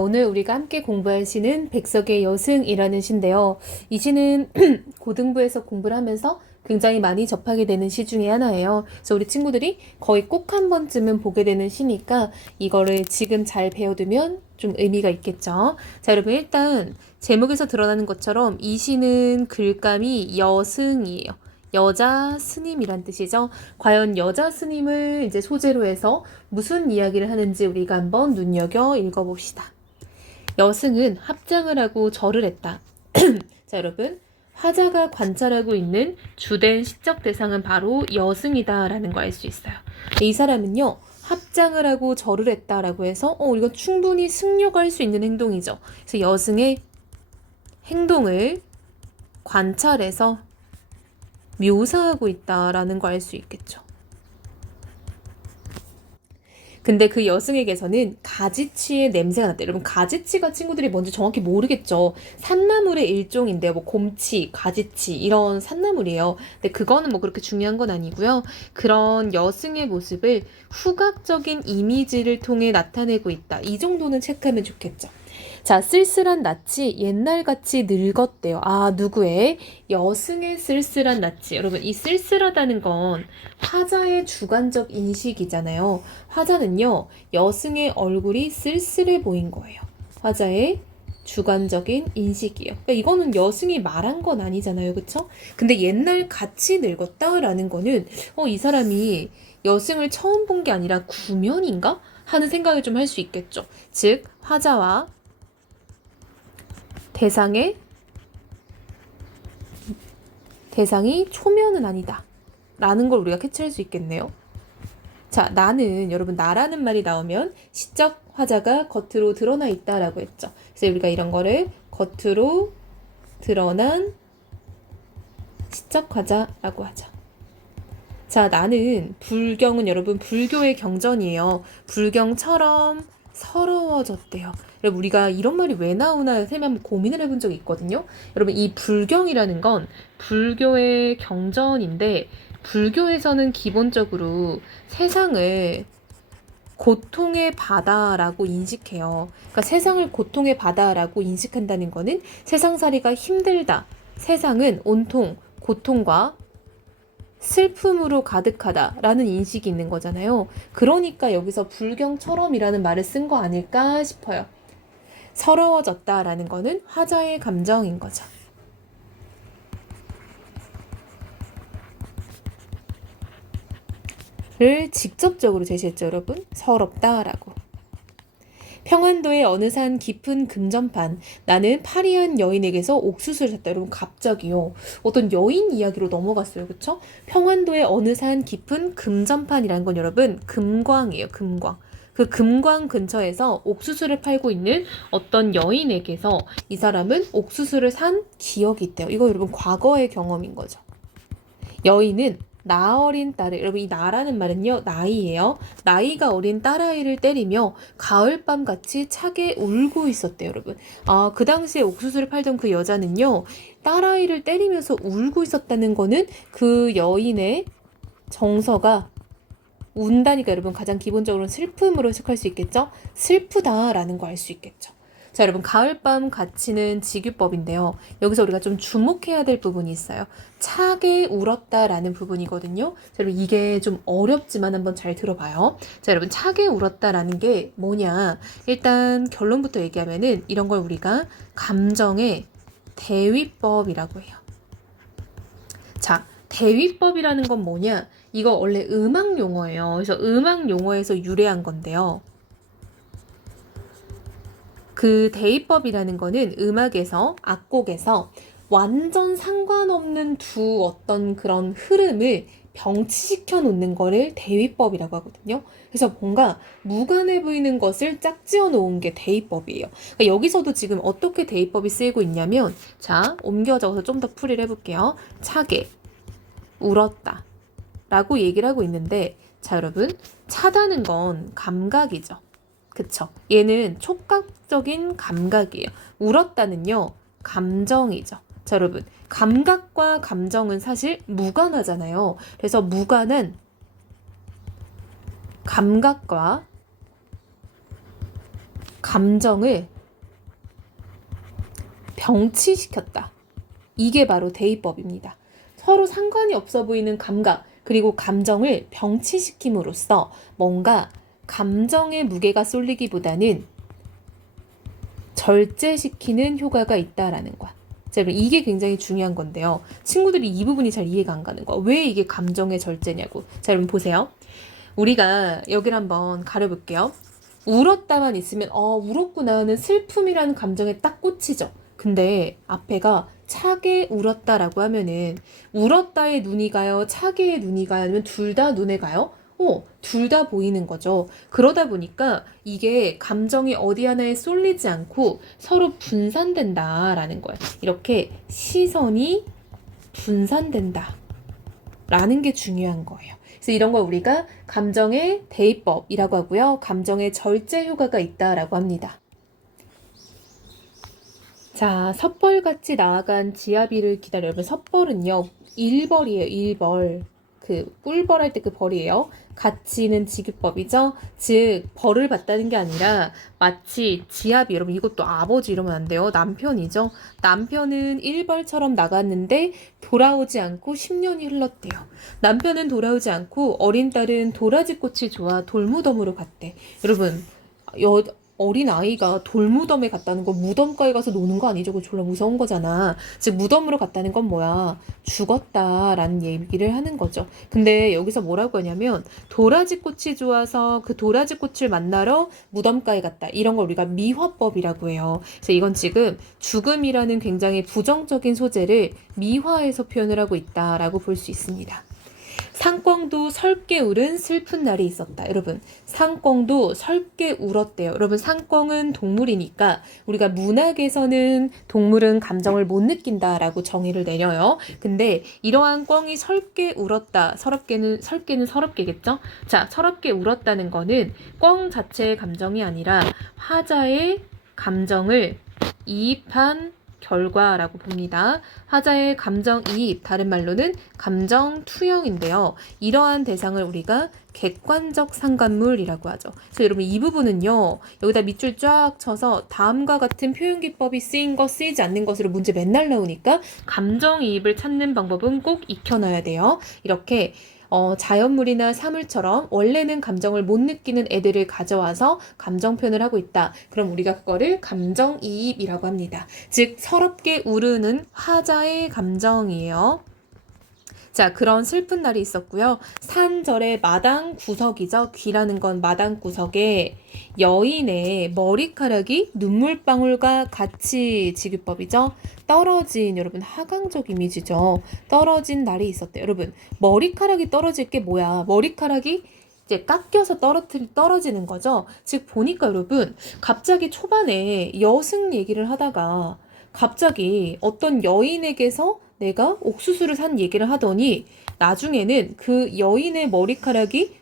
오늘 우리가 함께 공부할 시는 백석의 여승이라는 시인데요. 이 시는 고등부에서 공부를 하면서 굉장히 많이 접하게 되는 시 중에 하나예요. 그래서 우리 친구들이 거의 꼭 한 번쯤은 보게 되는 시니까 이거를 지금 잘 배워두면 좀 의미가 있겠죠. 자, 여러분 일단 제목에서 드러나는 것처럼 이 시는 글감이 여승이에요. 여자 스님이란 뜻이죠. 과연 여자 스님을 이제 소재로 해서 무슨 이야기를 하는지 우리가 한번 눈여겨 읽어봅시다. 여승은 합장을 하고 절을 했다. 자, 여러분. 화자가 관찰하고 있는 주된 시적 대상은 바로 여승이다라는 거 알 수 있어요. 이 사람은요. 합장을 하고 절을 했다라고 해서 이거 충분히 승려가 수 있는 행동이죠. 그래서 여승의 행동을 관찰해서 묘사하고 있다라는 거 알 수 있겠죠. 근데 그 여승에게서는 가지치의 냄새가 났대요. 여러분 가지치가 친구들이 뭔지 정확히 모르겠죠. 산나물의 일종인데 뭐 곰치, 가지치 이런 산나물이에요. 근데 그거는 뭐 그렇게 중요한 건 아니고요. 그런 여승의 모습을 후각적인 이미지를 통해 나타내고 있다. 이 정도는 체크하면 좋겠죠. 자, 쓸쓸한 낯이 옛날같이 늙었대요. 아, 누구의? 여승의 쓸쓸한 낯이. 여러분, 이 쓸쓸하다는 건 화자의 주관적 인식이잖아요. 화자는요, 여승의 얼굴이 쓸쓸해 보인 거예요. 화자의 주관적인 인식이에요. 그러니까 이거는 여승이 말한 건 아니잖아요. 그쵸? 근데 옛날 같이 늙었다라는 거는, 이 사람이 여승을 처음 본 게 아니라 구면인가? 하는 생각을 좀 할 수 있겠죠. 즉, 화자와 대상이 초면은 아니다 라는 걸 우리가 캐치할 수 있겠네요. 자, 나는 여러분 나라는 말이 나오면 시적 화자가 겉으로 드러나 있다라고 했죠. 그래서 우리가 이런 거를 겉으로 드러난 시적 화자라고 하죠. 자, 나는 불경은 여러분 불교의 경전이에요. 불경처럼 서러워졌대요. 여러분 우리가 이런 말이 왜 나오나 쌤이 한번 고민을 해본 적이 있거든요. 여러분 이 불경이라는 건 불교의 경전인데 불교에서는 기본적으로 세상을 고통의 바다라고 인식해요. 그러니까 세상을 고통의 바다라고 인식한다는 거는 세상살이가 힘들다. 세상은 온통 고통과 슬픔으로 가득하다라는 인식이 있는 거잖아요. 그러니까 여기서 불경처럼이라는 말을 쓴 거 아닐까 싶어요. 서러워졌다라는 거는 화자의 감정인 거죠. 를 직접적으로 제시했죠, 여러분. 서럽다라고. 평안도의 어느 산 깊은 금전판. 나는 파리한 여인에게서 옥수수를 샀다. 여러분 갑자기요. 어떤 여인 이야기로 넘어갔어요. 그쵸? 평안도의 어느 산 깊은 금전판이라는 건 여러분 금광이에요. 금광. 그 금광 근처에서 옥수수를 팔고 있는 어떤 여인에게서 이 사람은 옥수수를 산 기억이 있대요. 이거 여러분 과거의 경험인 거죠. 여인은 나 어린 딸을, 여러분 이 나라는 말은요 나이예요. 나이가 어린 딸아이를 때리며 가을밤 같이 차게 울고 있었대요. 여러분 그 당시에 옥수수를 팔던 그 여자는요 딸아이를 때리면서 울고 있었다는 거는 그 여인의 정서가 운다니까 여러분 가장 기본적으로 슬픔으로 해석할 수 있겠죠. 슬프다라는 거 알 수 있겠죠. 자, 여러분 가을밤 가치는 직유법인데요. 여기서 우리가 좀 주목해야 될 부분이 있어요. 차게 울었다라는 부분이거든요. 자, 여러분 이게 좀 어렵지만 한번 잘 들어봐요. 자, 여러분 차게 울었다라는 게 뭐냐? 일단 결론부터 얘기하면은 이런 걸 우리가 감정의 대위법이라고 해요. 자, 대위법이라는 건 뭐냐? 이거 원래 음악 용어예요. 그래서 음악 용어에서 유래한 건데요. 그 대위법이라는 거는 음악에서, 악곡에서 완전 상관없는 두 어떤 그런 흐름을 병치시켜 놓는 거를 대위법이라고 하거든요. 그래서 뭔가 무관해 보이는 것을 짝지어 놓은 게 대위법이에요. 그러니까 여기서도 지금 어떻게 대위법이 쓰이고 있냐면, 자, 옮겨 적어서 좀 더 풀이를 해볼게요. 차게, 울었다 라고 얘기를 하고 있는데, 자, 여러분, 차다는 건 감각이죠. 그쵸? 얘는 촉각적인 감각이에요. 울었다는요, 감정이죠. 자, 여러분, 감각과 감정은 사실 무관하잖아요. 그래서 무관한 감각과 감정을 병치시켰다. 이게 바로 대입법입니다. 서로 상관이 없어 보이는 감각 그리고 감정을 병치시킴으로써 뭔가 감정의 무게가 쏠리기보다는 절제시키는 효과가 있다라는 거야. 자, 여러분 이게 굉장히 중요한 건데요. 친구들이 이 부분이 잘 이해가 안 가는 거야. 왜 이게 감정의 절제냐고. 자, 여러분 보세요. 우리가 여기를 한번 가려볼게요. 울었다만 있으면 울었구나는 슬픔이라는 감정에 딱 꽂히죠. 근데 앞에가 차게 울었다라고 하면은 울었다의 눈이 가요? 차게의 눈이 가요? 아니면 둘 다 눈에 가요? 둘 다 보이는 거죠. 그러다 보니까 이게 감정이 어디 하나에 쏠리지 않고 서로 분산된다라는 거예요. 이렇게 시선이 분산된다 라는 게 중요한 거예요. 그래서 이런 걸 우리가 감정의 대입법이라고 하고요. 감정의 절제 효과가 있다라고 합니다. 자, 섣벌같이 나아간 지아비를 기다려. 여러분, 섣벌은요, 일벌이에요, 일벌. 그 꿀벌 할 때 그 벌이에요. 가치는 지규법이죠. 즉 벌을 받다는 게 아니라 마치 지아비, 여러분 이것도 아버지 이러면 안 돼요. 남편이죠. 남편은 일벌처럼 나갔는데 돌아오지 않고 10년이 흘렀대요. 남편은 돌아오지 않고 어린 딸은 도라지꽃이 좋아 돌무덤으로 갔대. 여러분 어린 아이가 돌무덤에 갔다는 건 무덤가에 가서 노는 거 아니죠? 그거 졸라 무서운 거잖아. 즉 무덤으로 갔다는 건 뭐야? 죽었다라는 얘기를 하는 거죠. 근데 여기서 뭐라고 하냐면 도라지꽃이 좋아서 그 도라지꽃을 만나러 무덤가에 갔다. 이런 걸 우리가 미화법이라고 해요. 그래서 이건 지금 죽음이라는 굉장히 부정적인 소재를 미화해서 표현을 하고 있다라고 볼 수 있습니다. 상꿩도 설게 울은 슬픈 날이 있었다. 여러분, 상꿩도 설게 울었대요. 여러분, 상꿩은 동물이니까 우리가 문학에서는 동물은 감정을 못 느낀다라고 정의를 내려요. 근데 이러한 꿩이 설게 울었다. 설게는 서럽게겠죠? 자, 서럽게 울었다는 거는 꿩 자체의 감정이 아니라 화자의 감정을 이입한 결과라고 봅니다. 화자의 감정이입, 다른 말로는 감정투영인데요. 이러한 대상을 우리가 객관적 상관물이라고 하죠. 그래서 여러분 이 부분은요. 여기다 밑줄 쫙 쳐서 다음과 같은 표현기법이 쓰인 것, 쓰이지 않는 것으로 문제 맨날 나오니까 감정이입을 찾는 방법은 꼭 익혀놔야 돼요. 이렇게 자연물이나 사물처럼 원래는 감정을 못 느끼는 애들을 가져와서 감정 표현을 하고 있다. 그럼 우리가 그거를 감정이입이라고 합니다. 즉 서럽게 우르는 화자의 감정이에요. 자, 그런 슬픈 날이 있었고요. 산절의 마당 구석이죠. 귀라는 건 마당 구석에 여인의 머리카락이 눈물방울과 같이 지규법이죠. 떨어진, 여러분 하강적 이미지죠. 떨어진 날이 있었대요. 여러분 머리카락이 떨어질 게 뭐야? 머리카락이 이제 깎여서 떨어지는 거죠. 즉 보니까 여러분 갑자기 초반에 여승 얘기를 하다가 갑자기 어떤 여인에게서 내가 옥수수를 산 얘기를 하더니 나중에는 그 여인의 머리카락이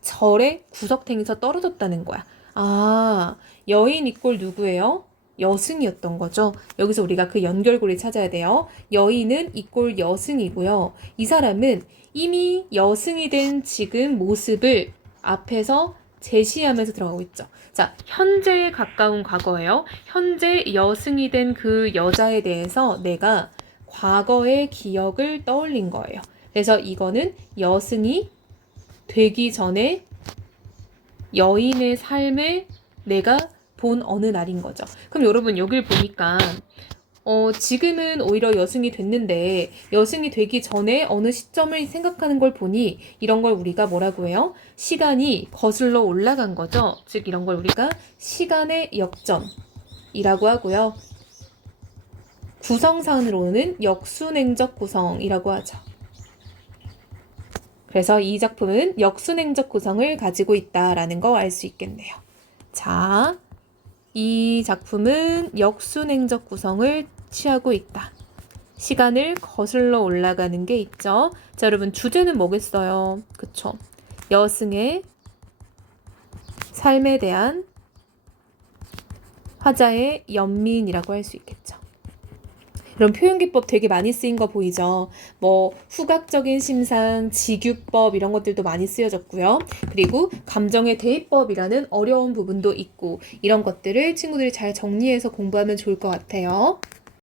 절의 구석탱이에서 떨어졌다는 거야. 아, 여인 이꼴 누구예요? 여승이었던 거죠. 여기서 우리가 그 연결고리를 찾아야 돼요. 여인은 이꼴 여승이고요. 이 사람은 이미 여승이 된 지금 모습을 앞에서 제시하면서 들어가고 있죠. 자, 현재에 가까운 과거예요. 현재 여승이 된 그 여자에 대해서 내가 과거의 기억을 떠올린 거예요. 그래서 이거는 여승이 되기 전에 여인의 삶을 내가 본 어느 날인 거죠. 그럼 여러분 여길 보니까 지금은 오히려 여승이 됐는데 여승이 되기 전에 어느 시점을 생각하는 걸 보니 이런 걸 우리가 뭐라고 해요? 시간이 거슬러 올라간 거죠. 즉 이런 걸 우리가 시간의 역전이라고 하고요. 구성상으로는 역순행적 구성이라고 하죠. 그래서 이 작품은 역순행적 구성을 가지고 있다라는 거 알 수 있겠네요. 자, 이 작품은 역순행적 구성을 취하고 있다. 시간을 거슬러 올라가는 게 있죠. 자, 여러분 주제는 뭐겠어요? 그쵸? 여승의 삶에 대한 화자의 연민이라고 할 수 있겠죠. 이런 표현기법 되게 많이 쓰인 거 보이죠? 뭐 후각적인 심상, 직유법 이런 것들도 많이 쓰여졌고요. 그리고 감정의 대입법이라는 어려운 부분도 있고 이런 것들을 친구들이 잘 정리해서 공부하면 좋을 것 같아요.